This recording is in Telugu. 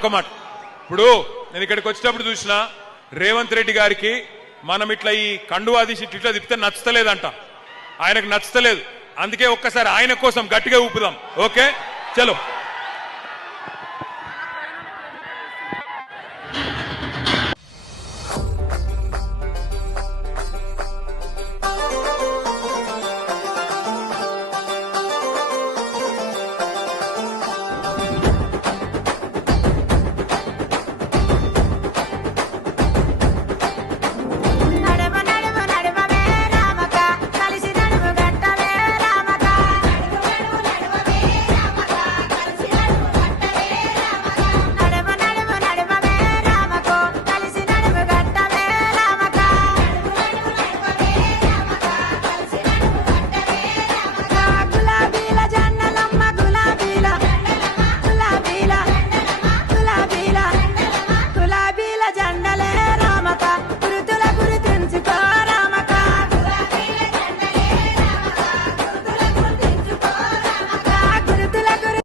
ఒక మాట ఇప్పుడు నేను ఇక్కడికి వచ్చేటప్పుడు చూసిన రేవంత్ రెడ్డి గారికి మనం ఇట్లా ఈ కండువా తీసి ఇట్లా తిప్పితే నచ్చలేదంట, ఆయనకు నచ్చలేదు. అందుకే ఒక్కసారి ఆయన కోసం గట్టిగా ఊపుదాం. ఓకే చలో.